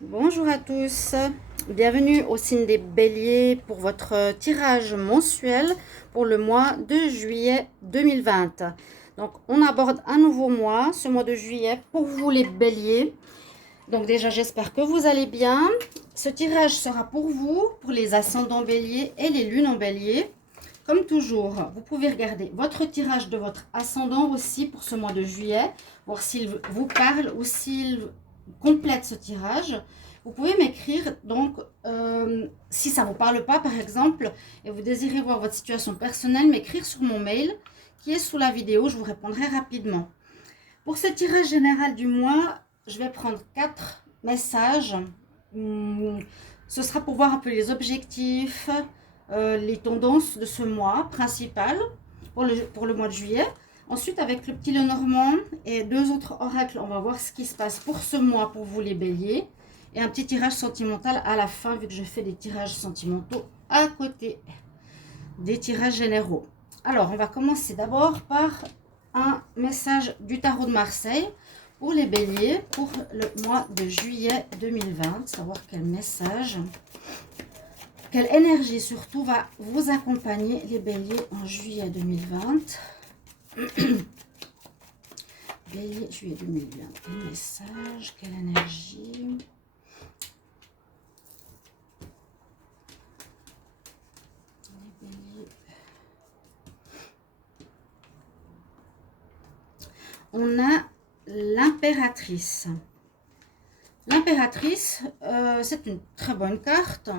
Bonjour à tous, bienvenue au signe des béliers pour votre tirage mensuel pour le mois de juillet 2020. Donc on aborde un nouveau mois, ce mois de juillet pour vous les béliers. Donc déjà j'espère que vous allez bien. Ce tirage sera pour vous, pour les ascendants béliers et les lunes en bélier. Comme toujours, vous pouvez regarder votre tirage de votre ascendant aussi pour ce mois de juillet, voir s'il vous parle ou s'il complète ce tirage. Vous pouvez m'écrire, donc, si ça ne vous parle pas, par exemple, et vous désirez voir votre situation personnelle, m'écrire sur mon mail qui est sous la vidéo, je vous répondrai rapidement. Pour ce tirage général du mois, je vais prendre 4 messages. Ce sera pour voir un peu les objectifs, les tendances de ce mois principal pour le mois de juillet. Ensuite, avec le petit Lenormand et 2 autres oracles, on va voir ce qui se passe pour ce mois pour vous les béliers. Et un petit tirage sentimental à la fin, vu que je fais des tirages sentimentaux à côté des tirages généraux. Alors, on va commencer d'abord par un message du tarot de Marseille pour les béliers pour le mois de juillet 2020. Savoir quel message, quelle énergie surtout va vous accompagner les béliers en juillet 2020. Bélier, juillet 2020. Un message, quelle énergie. Les béliers. On a l'impératrice. L'impératrice, c'est une très bonne carte.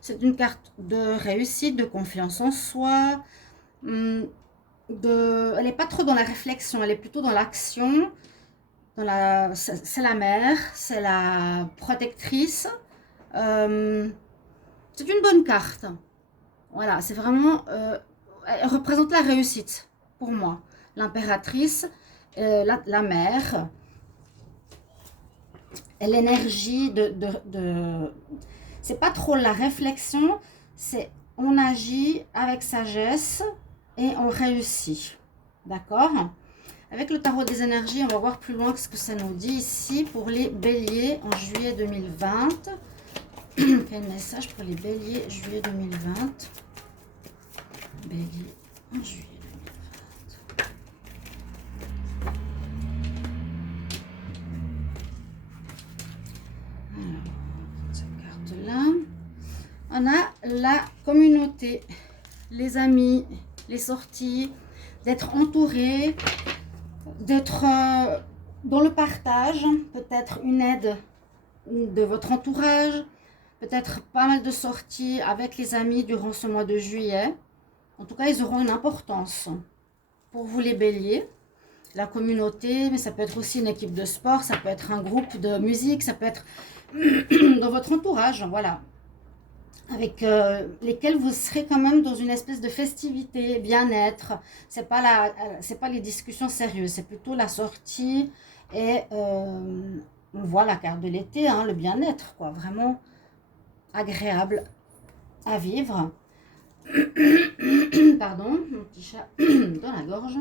C'est une carte de réussite, de confiance en soi. Elle n'est pas trop dans la réflexion, elle est plutôt dans l'action. C'est la mère, c'est la protectrice. C'est une bonne carte. Voilà, c'est vraiment... elle représente la réussite pour moi. L'impératrice, la mère, l'énergie c'est pas trop la réflexion, c'est on agit avec sagesse et on réussit. D'accord? Avec le tarot des énergies, on va voir plus loin ce que ça nous dit ici pour les béliers en juillet 2020. Quel message pour les béliers juillet 2020? Bélier en juillet 2020. Alors, cette carte-là. On a la communauté, les amis, les sorties, d'être entouré, d'être dans le partage, peut-être une aide de votre entourage, peut-être pas mal de sorties avec les amis durant ce mois de juillet. En tout cas, ils auront une importance pour vous les béliers. La communauté, mais ça peut être aussi une équipe de sport, ça peut être un groupe de musique, ça peut être dans votre entourage, voilà. Avec lesquels vous serez quand même dans une espèce de festivité, bien-être. C'est pas les discussions sérieuses, c'est plutôt la sortie et on voit la carte de l'été, hein, le bien-être, quoi, vraiment agréable à vivre. Pardon, mon petit chat dans la gorge.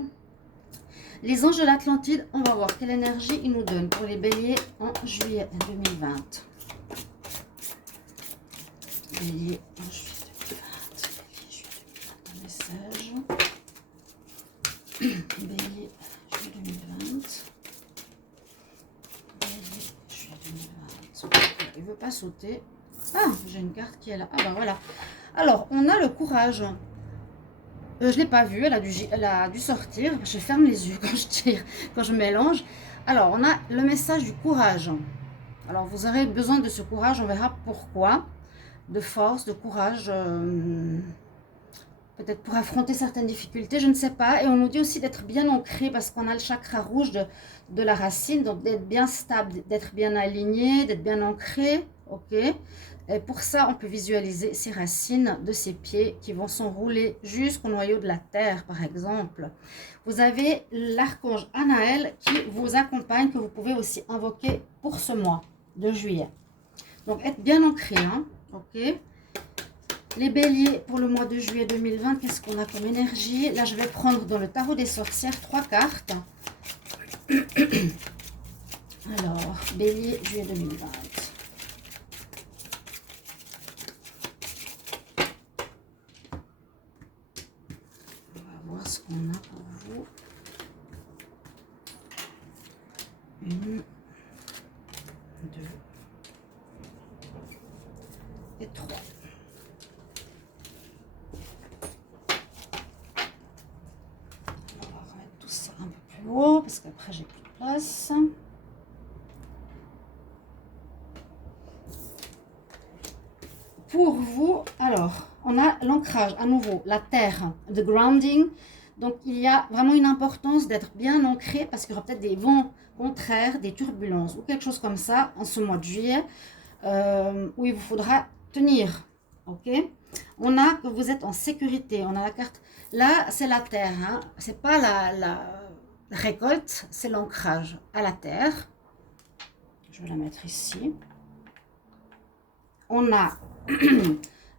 Les anges de l'Atlantide, on va voir quelle énergie ils nous donnent pour les béliers en juillet 2020. Bélier en juillet 2020. Un message. Bélier juillet 2020. Bélier juillet 2020. Il ne veut pas sauter. Ah, j'ai une carte qui est là. Ah ben voilà. Alors, on a le courage. Je ne l'ai pas vue, elle a dû sortir. Je ferme les yeux quand je tire, quand je mélange. Alors, on a le message du courage. Alors, vous aurez besoin de ce courage, on verra pourquoi. De force, de courage, peut-être pour affronter certaines difficultés, je ne sais pas. Et on nous dit aussi d'être bien ancré parce qu'on a le chakra rouge de la racine, donc d'être bien stable, d'être bien aligné, d'être bien ancré, ok. Et pour ça, on peut visualiser ces racines de ses pieds qui vont s'enrouler jusqu'au noyau de la terre, par exemple. Vous avez l'archange Anaël qui vous accompagne, que vous pouvez aussi invoquer pour ce mois de juillet. Donc, être bien ancré, hein. Ok. Les béliers pour le mois de juillet 2020, qu'est-ce qu'on a comme énergie? Là, je vais prendre dans le tarot des sorcières 3 cartes. Alors, bélier, juillet 2020. 2 et 3. On va remettre tout ça un peu plus haut parce qu'après j'ai plus de place. Pour vous, alors, on a l'ancrage, à nouveau, la terre, the grounding. Donc, il y a vraiment une importance d'être bien ancré parce qu'il y aura peut-être des vents contraires, des turbulences ou quelque chose comme ça en ce mois de juillet où il vous faudra tenir. Ok? On a que vous êtes en sécurité. On a la carte. Là, c'est la terre. Hein. C'est pas la récolte, c'est l'ancrage à la terre. Je vais la mettre ici. On a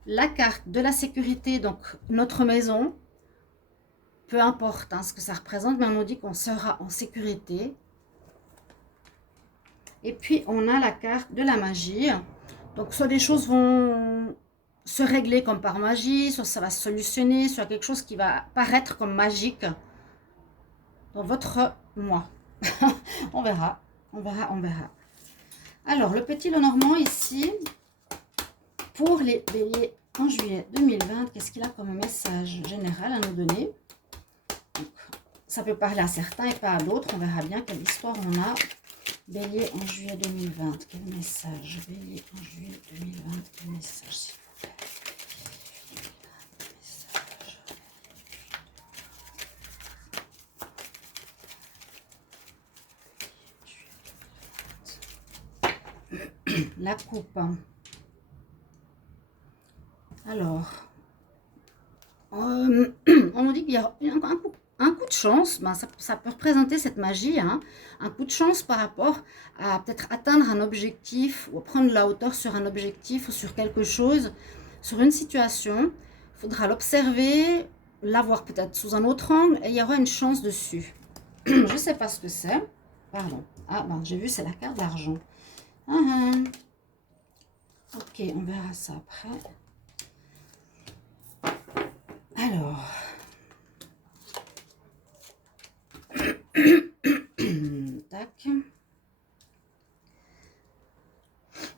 la carte de la sécurité, donc notre maison, peu importe hein, ce que ça représente, mais on nous dit qu'on sera en sécurité. Et puis on a la carte de la magie, donc soit des choses vont se régler comme par magie, soit ça va se solutionner, soit quelque chose qui va paraître comme magique dans votre mois. On verra, on verra, on verra. Alors le petit Lenormand ici, pour les béliers en juillet 2020, qu'est-ce qu'il a comme message général à nous donner? Donc, ça peut parler à certains et pas à d'autres. On verra bien quelle histoire on a. Bélier en juillet 2020. Quel message? Bélier en juillet 2020. Quel message, s'il vous plaît? Message. La coupe. Alors, on nous dit qu'il y a un coup de chance, ben ça peut représenter cette magie, hein, un coup de chance par rapport à peut-être atteindre un objectif ou prendre la hauteur sur un objectif ou sur quelque chose, sur une situation. Il faudra l'observer, l'avoir peut-être sous un autre angle et il y aura une chance dessus. Je ne sais pas ce que c'est. Pardon. Ah ben j'ai vu, c'est la carte d'argent. Ok, on verra ça après. Alors, tac.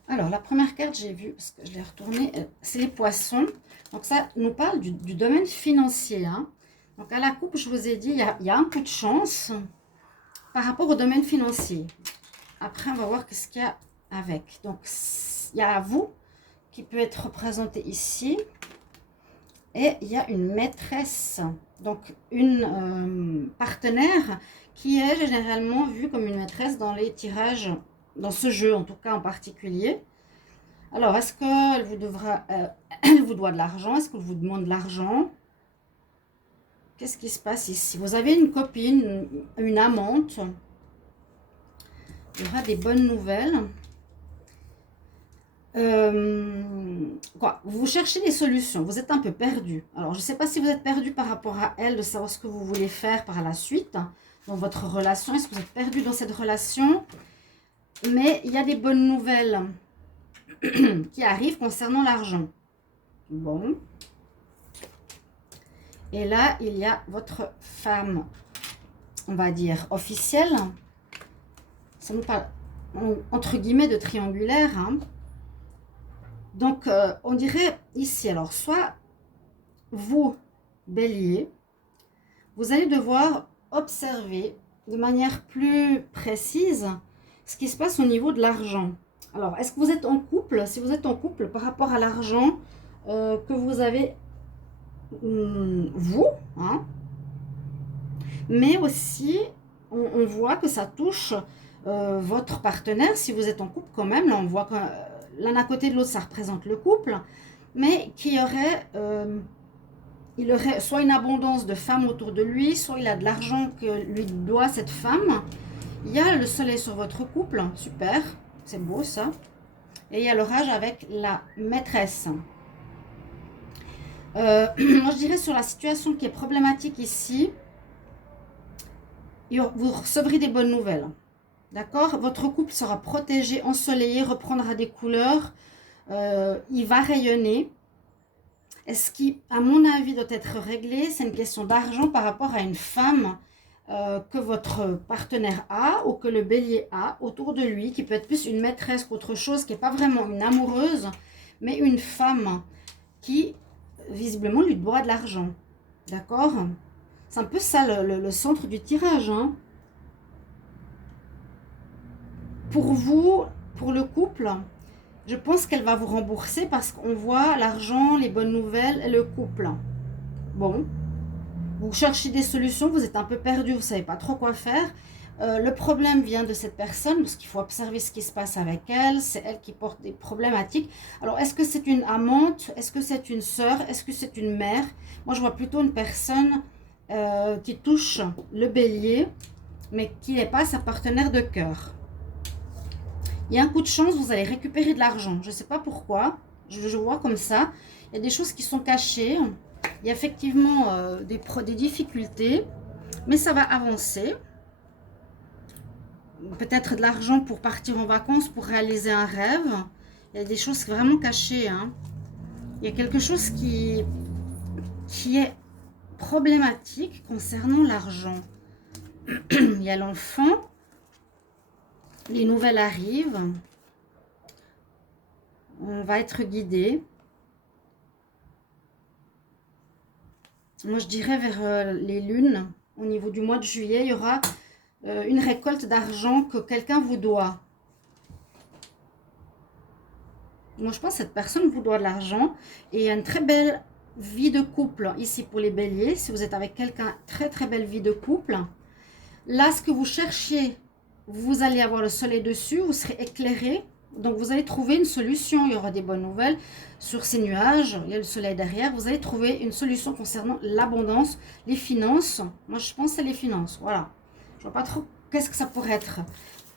Alors, la première carte, j'ai vu, parce que je l'ai retournée, c'est les poissons. Donc, ça nous parle du domaine financier. Hein. Donc, à la coupe, je vous ai dit, il y a un peu de chance par rapport au domaine financier. Après, on va voir qu'est-ce qu'il y a avec. Donc, il y a vous qui peut être représenté ici. Et il y a une maîtresse, donc une partenaire qui est généralement vue comme une maîtresse dans les tirages, dans ce jeu en tout cas en particulier. Alors, est-ce qu'elle vous devra, elle vous doit de l'argent? Est-ce qu'elle vous demande de l'argent? Qu'est-ce qui se passe ici? Vous avez une copine, une amante. Il y aura des bonnes nouvelles. Vous cherchez des solutions, vous êtes un peu perdu. Alors, je ne sais pas si vous êtes perdu par rapport à elle, de savoir ce que vous voulez faire par la suite dans votre relation. Est-ce que vous êtes perdu dans cette relation? Mais il y a des bonnes nouvelles qui arrivent concernant l'argent. Bon. Et là, il y a votre femme, on va dire, officielle. Ça nous parle, entre guillemets, de triangulaire, hein. Donc, on dirait ici, alors, soit vous, bélier, vous allez devoir observer de manière plus précise ce qui se passe au niveau de l'argent. Alors, est-ce que vous êtes en couple? Si vous êtes en couple par rapport à l'argent que vous avez, vous, hein, mais aussi, on voit que ça touche votre partenaire, si vous êtes en couple quand même, là on voit que l'un à côté de l'autre, ça représente le couple, mais il aurait soit une abondance de femmes autour de lui, soit il a de l'argent que lui doit cette femme. Il y a le soleil sur votre couple, super, c'est beau ça. Et il y a l'orage avec la maîtresse. Moi je dirais sur la situation qui est problématique ici, vous recevrez des bonnes nouvelles. D'accord? Votre couple sera protégé, ensoleillé, reprendra des couleurs. Il va rayonner. Et ce qui, à mon avis, doit être réglé, c'est une question d'argent par rapport à une femme que votre partenaire a ou que le bélier a autour de lui, qui peut être plus une maîtresse qu'autre chose, qui n'est pas vraiment une amoureuse, mais une femme qui visiblement lui doit de l'argent. D'accord? C'est un peu ça le centre du tirage. Hein. Pour vous, pour le couple, je pense qu'elle va vous rembourser parce qu'on voit l'argent, les bonnes nouvelles et le couple. Bon, vous cherchez des solutions, vous êtes un peu perdu, vous ne savez pas trop quoi faire. Le problème vient de cette personne, parce qu'il faut observer ce qui se passe avec elle. C'est elle qui porte des problématiques. Alors, est-ce que c'est une amante? Est-ce que c'est une sœur? Est-ce que c'est une mère? Moi, je vois plutôt une personne qui touche le bélier, mais qui n'est pas sa partenaire de cœur. Il y a un coup de chance, vous allez récupérer de l'argent. Je ne sais pas pourquoi, je vois comme ça. Il y a des choses qui sont cachées. Il y a effectivement des difficultés, mais ça va avancer. Peut-être de l'argent pour partir en vacances, pour réaliser un rêve. Il y a des choses vraiment cachées. Hein. Il y a quelque chose qui est problématique concernant l'argent. Il y a l'enfant. Les nouvelles arrivent. On va être guidé. Moi, je dirais vers les lunes, au niveau du mois de juillet, il y aura une récolte d'argent que quelqu'un vous doit. Moi, je pense que cette personne vous doit de l'argent. Et il y a une très belle vie de couple ici pour les béliers. Si vous êtes avec quelqu'un, très très belle vie de couple. Là, ce que vous cherchiez, vous allez avoir le soleil dessus, vous serez éclairé. Donc, vous allez trouver une solution. Il y aura des bonnes nouvelles sur ces nuages. Il y a le soleil derrière. Vous allez trouver une solution concernant l'abondance, les finances. Moi, je pense que c'est les finances. Voilà. Je vois pas trop qu'est-ce que ça pourrait être.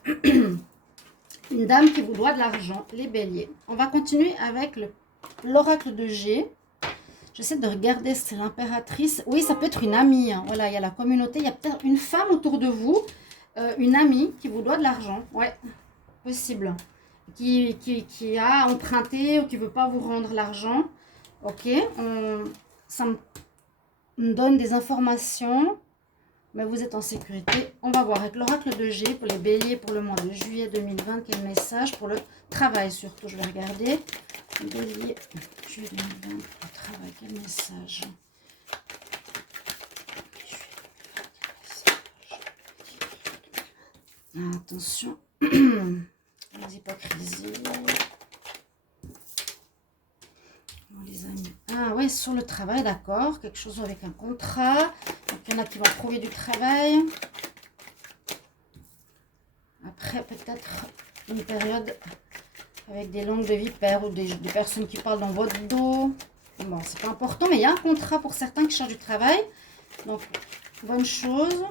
Une dame qui vous doit de l'argent, les béliers. On va continuer avec l'oracle de G. J'essaie de regarder, c'est l'impératrice. Oui, ça peut être une amie. Hein. Voilà, il y a la communauté. Il y a peut-être une femme autour de vous, une amie qui vous doit de l'argent. Ouais, possible. Qui a emprunté ou qui ne veut pas vous rendre l'argent. Ok, ça me donne des informations. Mais vous êtes en sécurité. On va voir avec l'oracle de G pour les béliers pour le mois de juillet 2020. Quel message pour le travail surtout. Je vais regarder. Bélier, juillet 2020 pour le travail. Quel message? Attention. Les hypocrisies. Les amis. Ah ouais, sur le travail, d'accord. Quelque chose avec un contrat. Donc, il y en a qui vont trouver du travail. Après, peut-être une période avec des langues de vipères ou des personnes qui parlent dans votre dos. Bon, c'est pas important, mais il y a un contrat pour certains qui cherchent du travail. Donc, bonne chose.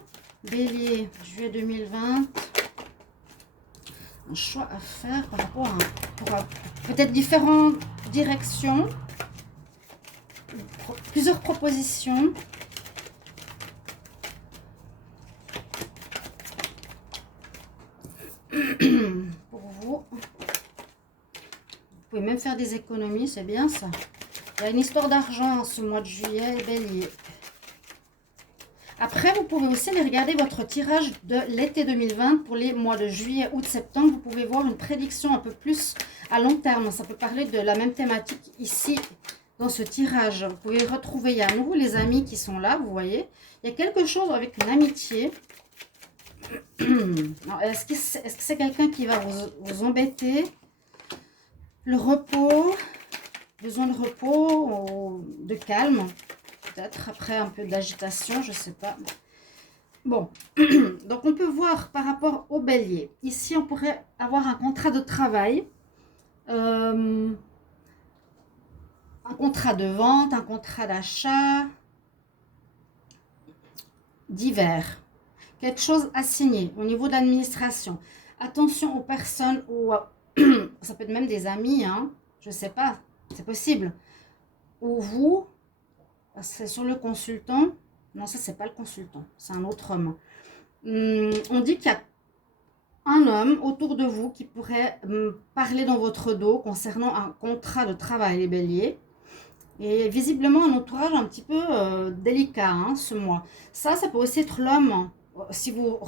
Bélier, juillet 2020. Un choix à faire par rapport à peut-être différentes directions. Plusieurs propositions. Pour vous. Vous pouvez même faire des économies, c'est bien ça. Il y a une histoire d'argent ce mois de juillet, bélier. Après, vous pouvez aussi aller regarder votre tirage de l'été 2020 pour les mois de juillet, août, septembre. Vous pouvez voir une prédiction un peu plus à long terme. Ça peut parler de la même thématique ici dans ce tirage. Vous pouvez retrouver, il y a à nouveau les amis qui sont là, vous voyez. Il y a quelque chose avec une amitié. Est-ce que c'est quelqu'un qui va vous embêter? Le repos, besoin de repos ou de calme. Peut-être après un peu d'agitation, je ne sais pas. Bon, donc on peut voir par rapport au bélier. Ici, on pourrait avoir un contrat de travail. Un contrat de vente, un contrat d'achat, divers. Quelque chose à signer au niveau de l'administration. Attention aux personnes, ou ça peut être même des amis, hein, je ne sais pas, c'est possible. Ou vous, c'est sur le consultant. Non, ça, c'est pas le consultant, c'est un autre homme. On dit qu'il y a un homme autour de vous qui pourrait parler dans votre dos concernant un contrat de travail, les béliers. Et visiblement un entourage un petit peu délicat ce mois. Ça peut aussi être l'homme si vous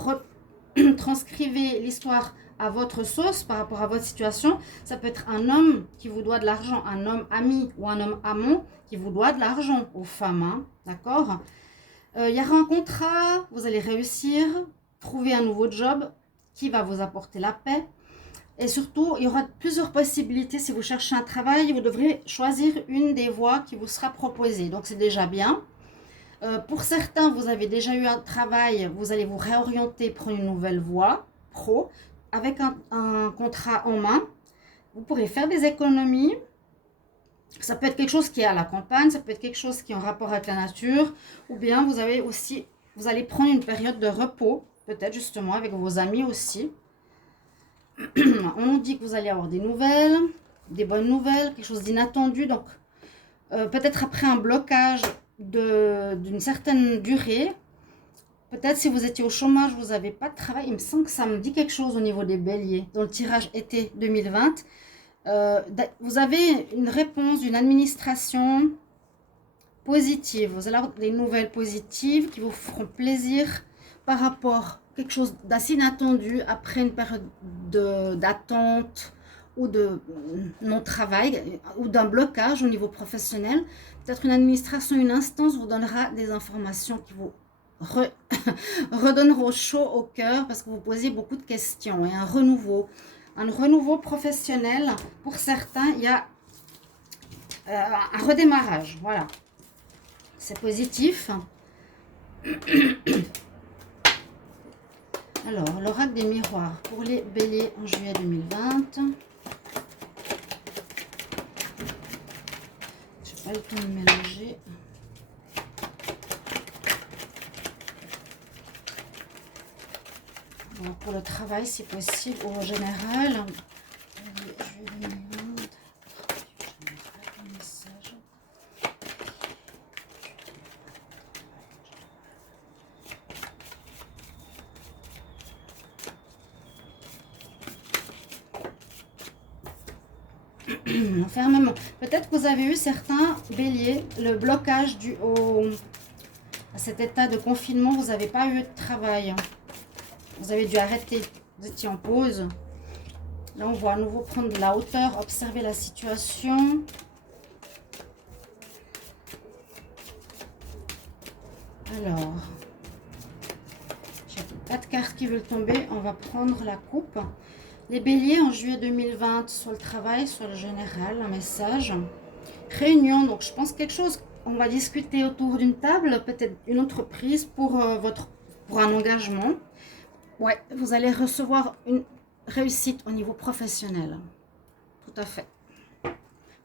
transcrivez l'histoire à votre sauce par rapport à votre situation, ça peut être un homme qui vous doit de l'argent, un homme ami ou un homme amant qui vous doit de l'argent aux femmes, hein, d'accord. Il y aura un contrat, vous allez réussir, trouver un nouveau job qui va vous apporter la paix. Et surtout, il y aura plusieurs possibilités. Si vous cherchez un travail, vous devrez choisir une des voies qui vous sera proposée. Donc, c'est déjà bien. Pour certains, vous avez déjà eu un travail, vous allez vous réorienter, prendre une nouvelle voie pro avec un contrat en main. Vous pourrez faire des économies. Ça peut être quelque chose qui est à la campagne, ça peut être quelque chose qui est en rapport avec la nature, ou bien vous allez prendre une période de repos, peut-être justement avec vos amis aussi. On nous dit que vous allez avoir des nouvelles, des bonnes nouvelles, quelque chose d'inattendu. Donc, peut-être après un blocage d'une certaine durée, peut-être si vous étiez au chômage, vous n'avez pas de travail. Il me semble que ça me dit quelque chose au niveau des béliers. Dans le tirage été 2020, vous avez une réponse d'une administration positive. Vous allez avoir des nouvelles positives qui vous feront plaisir par rapport à quelque chose d'assez inattendu après une période d'attente ou de non-travail ou d'un blocage au niveau professionnel. Peut-être une administration, une instance vous donnera des informations qui vous redonneront chaud au cœur parce que vous posez beaucoup de questions. Et un renouveau professionnel. Pour certains, il y a un redémarrage. Voilà. C'est positif. Alors, l'oracle des miroirs pour les béliers en juillet 2020. Je n'ai pas le temps de mélanger. Bon, pour le travail, si possible, au général. Fermement. Peut-être que vous avez eu certains béliers, le blocage dû à cet état de confinement, vous n'avez pas eu de travail. Vous avez dû arrêter, vous étiez en pause. Là, on va à nouveau prendre de la hauteur, observer la situation. Alors, j'ai 4 cartes qui veulent tomber. On va prendre la coupe. Les béliers en juillet 2020 sur le travail, sur le général, un message. Réunion, donc je pense quelque chose, on va discuter autour d'une table, peut-être une entreprise pour un engagement. Ouais, vous allez recevoir une réussite au niveau professionnel. Tout à fait.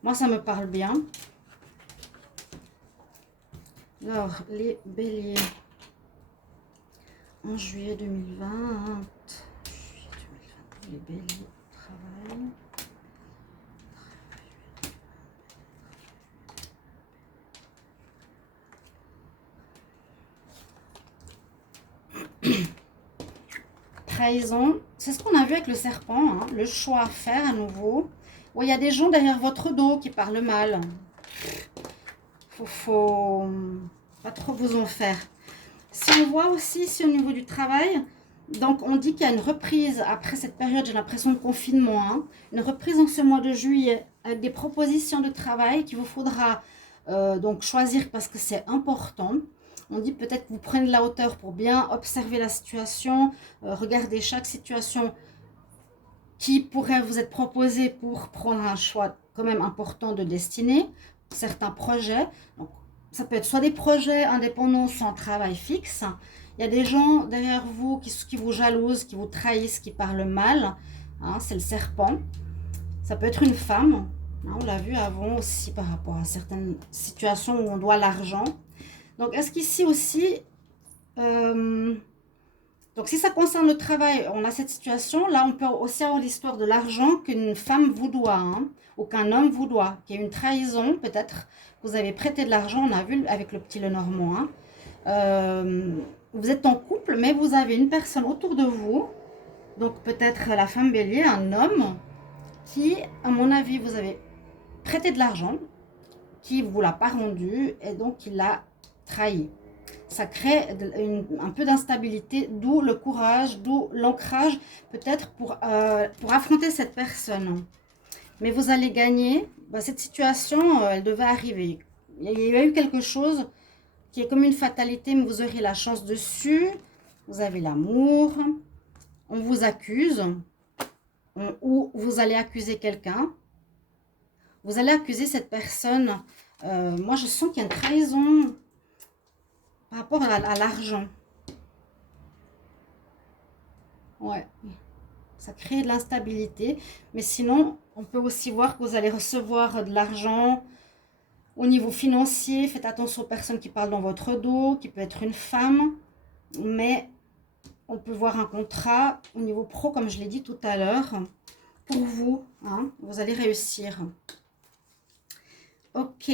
Moi, ça me parle bien. Alors, les béliers en juillet 2020. Les béliers, travail. Trahison, c'est ce qu'on a vu avec le serpent, hein, le choix à faire à nouveau. Où il y a des gens derrière votre dos qui parlent mal. Faut pas trop vous en faire. Si on voit aussi ici au niveau du travail, donc on dit qu'il y a une reprise après cette période, j'ai l'impression de confinement, hein, une reprise en ce mois de juillet avec des propositions de travail qu'il vous faudra donc choisir parce que c'est important. On dit peut-être que vous prenez de la hauteur pour bien observer la situation, regarder chaque situation qui pourrait vous être proposée pour prendre un choix quand même important de destinée, certains projets. Donc, ça peut être soit des projets indépendants sans travail fixe. Il y a des gens derrière vous qui vous jalousent, qui vous trahissent, qui parlent mal. Hein, c'est le serpent. Ça peut être une femme. Hein, on l'a vu avant aussi par rapport à certaines situations où on doit l'argent. Donc, est-ce qu'ici aussi... donc, si ça concerne le travail, on a cette situation. Là, on peut aussi avoir l'histoire de l'argent qu'une femme vous doit, hein, ou qu'un homme vous doit, qu'il y a une trahison, peut-être que vous avez prêté de l'argent, on a vu avec le petit Lenormand. Hein. Vous êtes en couple, mais vous avez une personne autour de vous, donc peut-être la femme bélier, un homme, qui, à mon avis, vous avez prêté de l'argent, qui ne vous l'a pas rendu, et donc il l'a trahi. ça crée un peu d'instabilité, d'où le courage, d'où l'ancrage, peut-être pour affronter cette personne. Mais vous allez gagner. Bah, cette situation, elle devait arriver. Il y a eu quelque chose qui est comme une fatalité, mais vous aurez la chance dessus. Vous avez l'amour. On vous accuse. Ou vous allez accuser quelqu'un. Vous allez accuser cette personne. Moi, je sens qu'il y a une trahison par rapport à l'argent. Ouais, ça crée de l'instabilité. Mais sinon, on peut aussi voir que vous allez recevoir de l'argent au niveau financier. Faites attention aux personnes qui parlent dans votre dos, qui peut être une femme. Mais on peut voir un contrat au niveau pro, comme je l'ai dit tout à l'heure. Pour vous, hein, vous allez réussir. Ok,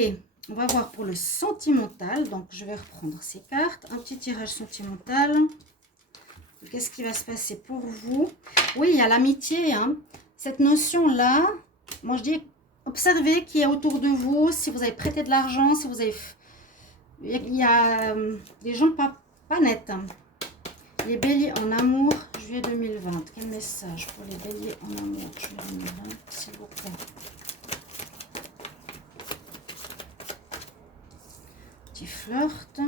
on va voir pour le sentimental. Donc, je vais reprendre ces cartes. Un petit tirage sentimental. Qu'est-ce qui va se passer pour vous? Oui, il y a l'amitié. Hein. Cette notion-là, moi je dis, observez qui est autour de vous. Si vous avez prêté de l'argent, si vous avez... Il y a des gens pas nets. Hein. Les béliers en amour, juillet 2020. Quel message pour les béliers en amour, juillet 2020, s'il vous plaît? Petit flirt.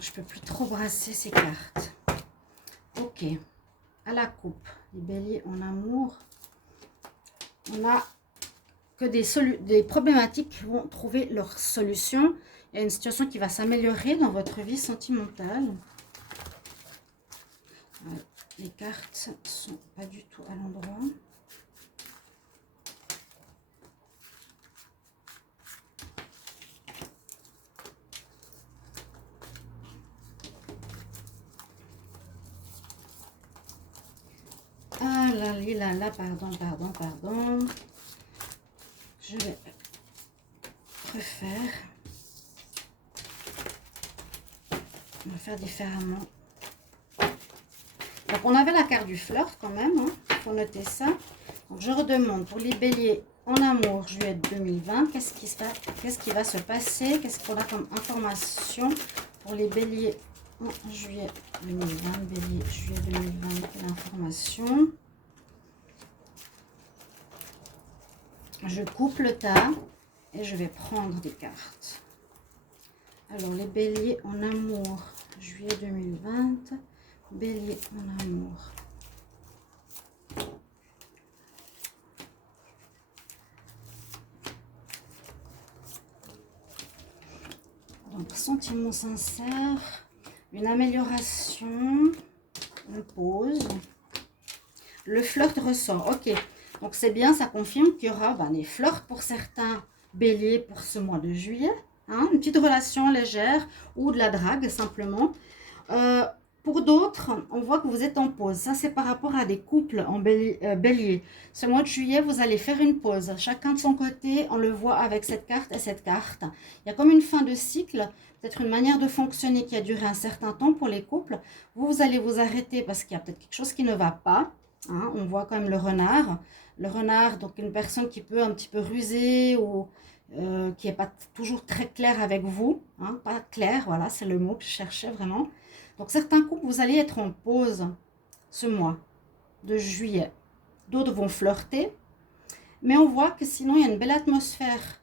Je peux plus trop brasser ces cartes. Ok. À la coupe. Les béliers en amour. On a que des problématiques qui vont trouver leur solution. Il y a une situation qui va s'améliorer dans votre vie sentimentale. Les cartes sont pas du tout à l'endroit. Ah là, pardon. Je vais refaire. On va faire différemment. Donc, on avait la carte du flirt quand même. Il faut noter ça. Donc, je redemande pour les béliers en amour, juillet 2020. Qu'est-ce qui va se passer? Qu'est-ce qu'on a comme information pour les béliers en juillet 2020? Bélier, juillet 2020, quelle information? Je coupe le tas et je vais prendre des cartes. Alors, les béliers en amour, juillet 2020. Bélier en amour. Donc, sentiment sincère, une amélioration, une pause. Le flirt ressort. Ok. Donc, c'est bien, ça confirme qu'il y aura des flirts pour certains béliers pour ce mois de juillet. Hein, une petite relation légère ou de la drague, simplement. Pour d'autres, on voit que vous êtes en pause. Ça, c'est par rapport à des couples en bélier. Ce mois de juillet, vous allez faire une pause. Chacun de son côté, on le voit avec cette carte et cette carte. Il y a comme une fin de cycle, peut-être une manière de fonctionner qui a duré un certain temps pour les couples. Vous allez vous arrêter parce qu'il y a peut-être quelque chose qui ne va pas. Hein, on voit quand même le renard. Le renard, donc une personne qui peut un petit peu ruser ou qui n'est pas toujours très claire avec vous. Hein, pas clair, voilà, c'est le mot que je cherchais vraiment. Donc, certains couples, vous allez être en pause ce mois de juillet. D'autres vont flirter. Mais on voit que sinon, il y a une belle atmosphère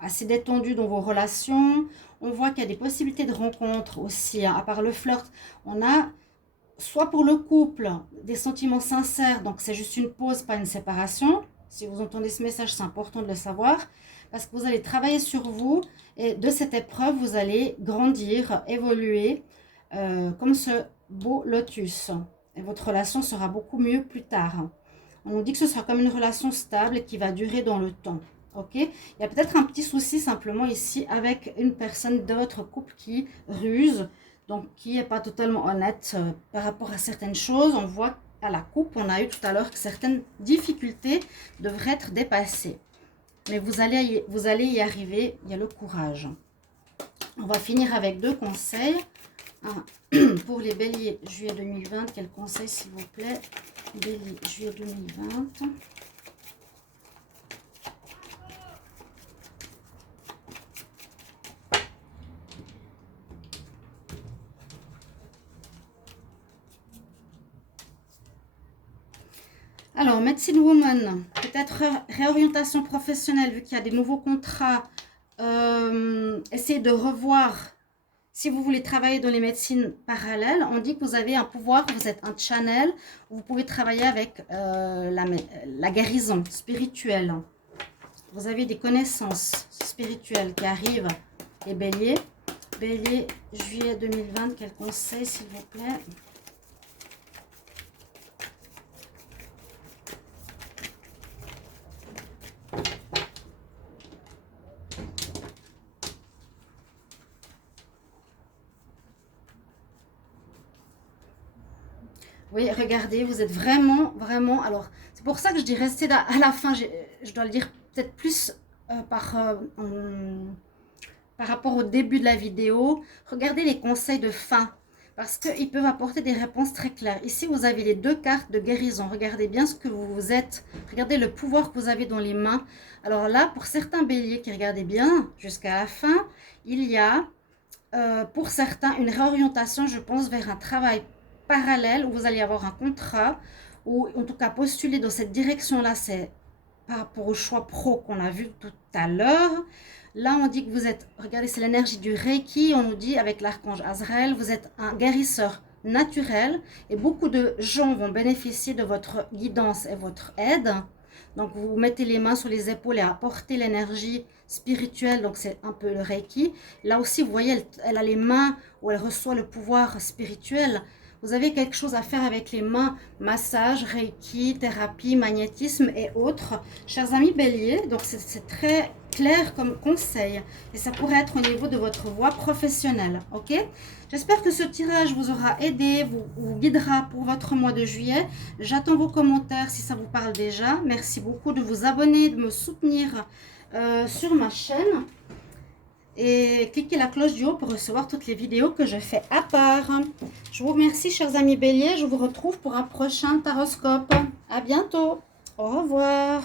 assez détendue dans vos relations. On voit qu'il y a des possibilités de rencontres aussi. Hein. À part le flirt, on a soit pour le couple des sentiments sincères. Donc, c'est juste une pause, pas une séparation. Si vous entendez ce message, c'est important de le savoir. Parce que vous allez travailler sur vous. Et de cette épreuve, vous allez grandir, évoluer. Comme ce beau lotus. Et votre relation sera beaucoup mieux plus tard. On nous dit que ce sera comme une relation stable qui va durer dans le temps. Ok? Il y a peut-être un petit souci simplement ici avec une personne de votre couple qui ruse, donc qui n'est pas totalement honnête par rapport à certaines choses. On voit à la coupe, on a eu tout à l'heure que certaines difficultés devraient être dépassées. Mais vous allez y arriver, il y a le courage. On va finir avec 2 conseils Ah, pour les béliers, juillet 2020, quel conseil s'il vous plaît? Bélier, juillet 2020. Alors, Medicine Woman, peut-être réorientation professionnelle, vu qu'il y a des nouveaux contrats. Essayez de revoir si vous voulez travailler dans les médecines parallèles. On dit que vous avez un pouvoir, vous êtes un channel, vous pouvez travailler avec la guérison spirituelle. Vous avez des connaissances spirituelles qui arrivent. Les béliers, bélier, juillet 2020, quel conseil s'il vous plaît? Oui, regardez, vous êtes vraiment, vraiment... Alors, c'est pour ça que je dis rester à la fin. Je dois le dire peut-être plus par rapport au début de la vidéo. Regardez les conseils de fin, parce qu'ils peuvent apporter des réponses très claires. Ici, vous avez les deux cartes de guérison. Regardez bien ce que vous êtes. Regardez le pouvoir que vous avez dans les mains. Alors là, pour certains béliers qui regardez bien jusqu'à la fin, il y a, pour certains, une réorientation, je pense, vers un travail parallèle où vous allez avoir un contrat ou en tout cas postuler dans cette direction-là. C'est par rapport au choix pro qu'on a vu tout à l'heure. Là, on dit que vous êtes, regardez, c'est l'énergie du Reiki. On nous dit avec l'archange Azraël, vous êtes un guérisseur naturel et beaucoup de gens vont bénéficier de votre guidance et votre aide. Donc, vous mettez les mains sur les épaules et apportez l'énergie spirituelle. Donc, c'est un peu le Reiki. Là aussi, vous voyez, elle a les mains où elle reçoit le pouvoir spirituel. Vous avez quelque chose à faire avec les mains, massage, reiki, thérapie, magnétisme et autres. Chers amis béliers, donc c'est très clair comme conseil et ça pourrait être au niveau de votre voie professionnelle, ok? J'espère que ce tirage vous aura aidé, vous guidera pour votre mois de juillet. J'attends vos commentaires si ça vous parle déjà. Merci beaucoup de vous abonner, de me soutenir sur ma chaîne. Et cliquez la cloche du haut pour recevoir toutes les vidéos que je fais à part. Je vous remercie, chers amis béliers. Je vous retrouve pour un prochain taroscope. À bientôt. Au revoir.